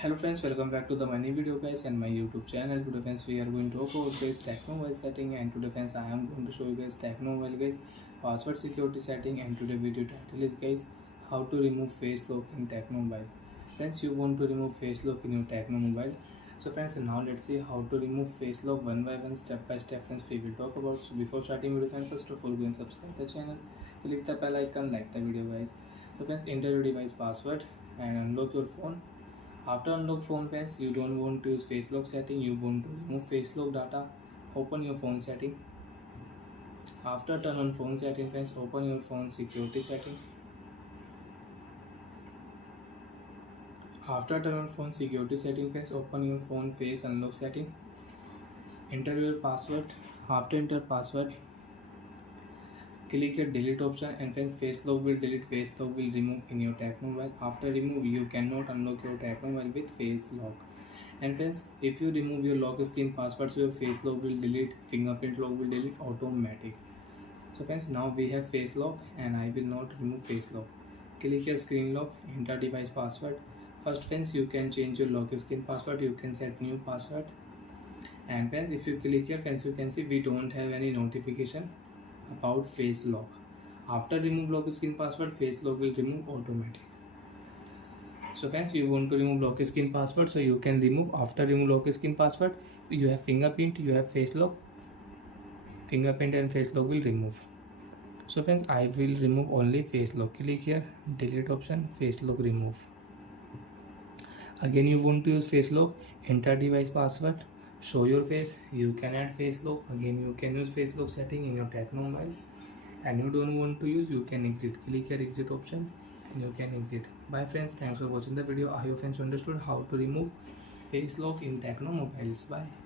Hello friends, welcome back to the my new video guys and my YouTube channel. Today friends we are going to talk about guys Tecno setting, and today friends I am going to show you guys Tecno guys password security setting, and today video title is guys how to remove face lock in Tecno mobile. Friends, you want to remove face lock in your Tecno mobile. So friends, now let's see how to remove face lock one by one, step by step friends we will talk about. So before starting video friends, first of all go and subscribe the channel, click the bell icon, like the video guys. So friends, enter your device password and unlock your phone. After unlock phone friends, you don't want to use face lock setting, you want to remove face lock data. Open your phone setting. After turn on phone setting friends, open your phone security setting. After turn on phone security setting friends, open your phone face unlock setting. Enter your password. After enter password, click your delete option, and friends face lock will delete, face lock will remove in your Tecno mobile. After remove, you cannot unlock your Tecno mobile with face lock. And friends, if you remove your lock screen password, so your face lock will delete, fingerprint lock will delete automatic. So friends, now we have face lock and I will not remove face lock. Click your screen lock, enter device password. First friends, you can change your lock screen password, you can set new password. And friends, if you click here friends, you can see we don't have any notification about face lock. After remove lock screen password, face lock will remove automatic. So friends, you want to remove lock screen password, so you can remove. After remove lock screen password, you have fingerprint, you have face lock, fingerprint and face lock will remove. So friends, I will remove only face lock. Click here, delete option, face lock remove. Again you want to use face lock, enter device password, show your face, you can add face lock. Again you can use face lock setting in your Tecno mobile, and you don't want to use, you can exit. Click here exit option and you can exit. Bye friends, thanks for watching the video. I hope friends understood how to remove face lock in Tecno mobiles. Bye.